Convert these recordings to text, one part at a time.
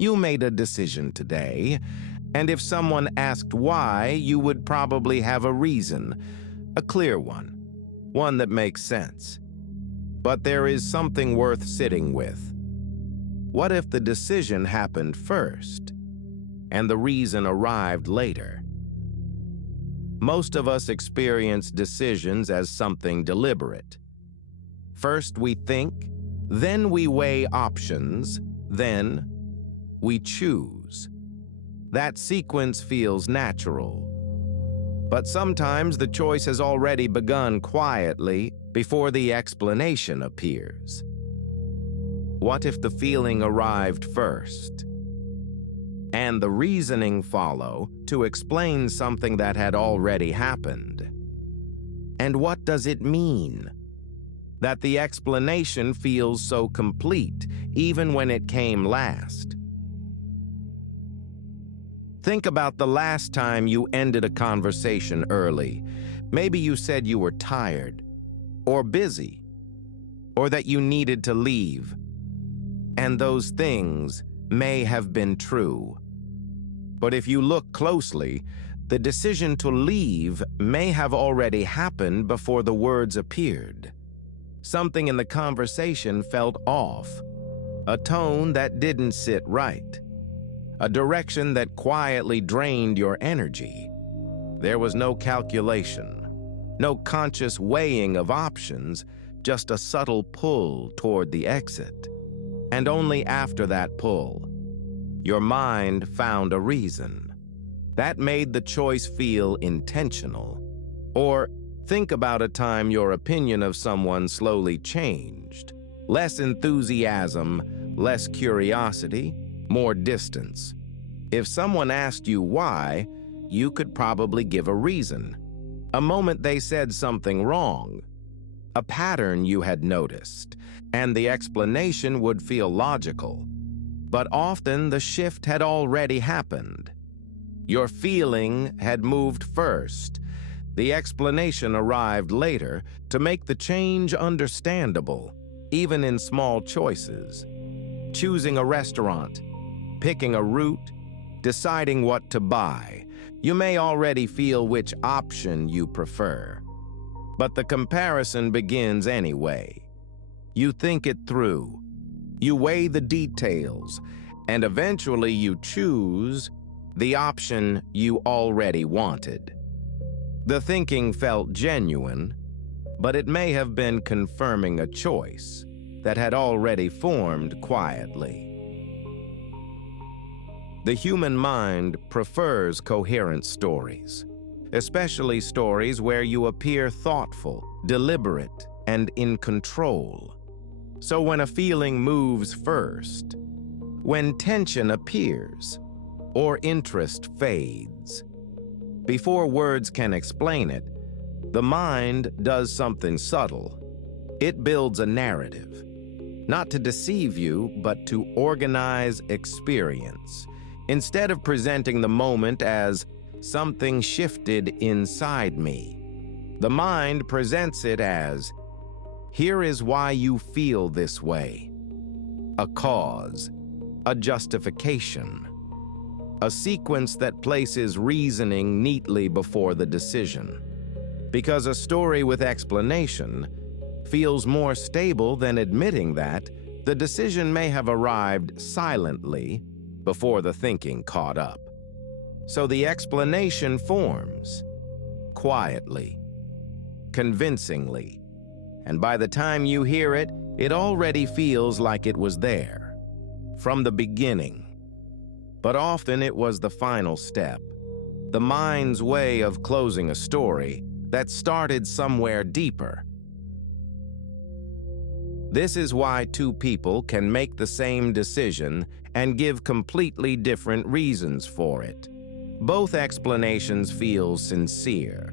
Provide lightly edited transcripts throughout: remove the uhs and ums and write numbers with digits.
You made a decision today, and if someone asked why, you would probably have a reason, a clear one that makes sense. But there is something worth sitting with. What if the decision happened first, and the reason arrived later? Most of us experience decisions as something deliberate. First we think, then we weigh options, then we choose. That sequence feels natural. But sometimes the choice has already begun quietly before the explanation appears. What if the feeling arrived first, and the reasoning follow to explain something that had already happened? And what does it mean that the explanation feels so complete, even when it came last? Think about the last time you ended a conversation early. Maybe you said you were tired, or busy, or that you needed to leave. And those things may have been true. But if you look closely, the decision to leave may have already happened before the words appeared. Something in the conversation felt off, a tone that didn't sit right, a direction that quietly drained your energy. There was no calculation, no conscious weighing of options, just a subtle pull toward the exit. And only after that pull, your mind found a reason. That made the choice feel intentional. Or think about a time your opinion of someone slowly changed. Less enthusiasm, less curiosity, more distance. If someone asked you why, you could probably give a reason. A moment they said something wrong, a pattern you had noticed, and the explanation would feel logical. But often the shift had already happened. Your feeling had moved first. The explanation arrived later to make the change understandable, even in small choices. Choosing a restaurant, picking a route, deciding what to buy. You may already feel which option you prefer. But the comparison begins anyway. You think it through. You weigh the details, and eventually you choose the option you already wanted. The thinking felt genuine, but it may have been confirming a choice that had already formed quietly. The human mind prefers coherent stories, especially stories where you appear thoughtful, deliberate, and in control. So when a feeling moves first, when tension appears, or interest fades, before words can explain it, the mind does something subtle. It builds a narrative, not to deceive you, but to organize experience. Instead of presenting the moment as something shifted inside me, the mind presents it as, here is why you feel this way. A cause, a justification, a sequence that places reasoning neatly before the decision. Because a story with explanation feels more stable than admitting that the decision may have arrived silently before the thinking caught up. So the explanation forms quietly, convincingly, and by the time you hear it, it already feels like it was there from the beginning. But often it was the final step, the mind's way of closing a story that started somewhere deeper. This is why two people can make the same decision and give completely different reasons for it. Both explanations feel sincere.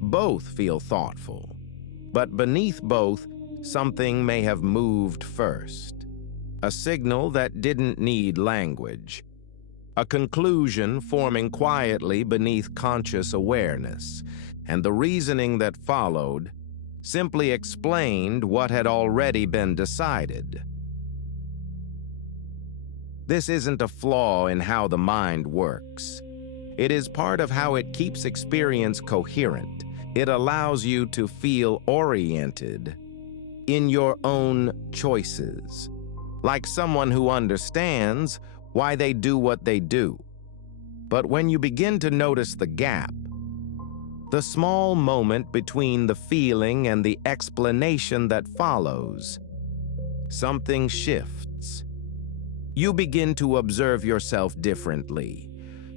Both feel thoughtful. But beneath both, something may have moved first. A signal that didn't need language. A conclusion forming quietly beneath conscious awareness. And the reasoning that followed simply explained what had already been decided. This isn't a flaw in how the mind works. It is part of how it keeps experience coherent. It allows you to feel oriented in your own choices, like someone who understands why they do what they do. But when you begin to notice the gap, the small moment between the feeling and the explanation that follows, something shifts. You begin to observe yourself differently,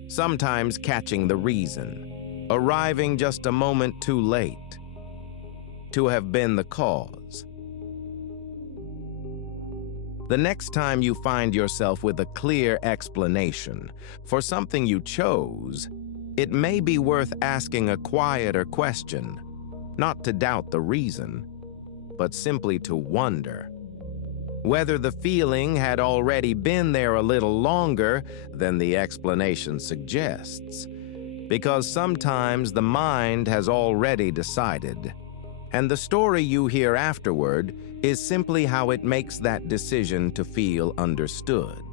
sometimes catching the reason, arriving just a moment too late to have been the cause. The next time you find yourself with a clear explanation for something you chose, it may be worth asking a quieter question, not to doubt the reason, but simply to wonder whether the feeling had already been there a little longer than the explanation suggests. Because sometimes the mind has already decided, and the story you hear afterward is simply how it makes that decision to feel understood.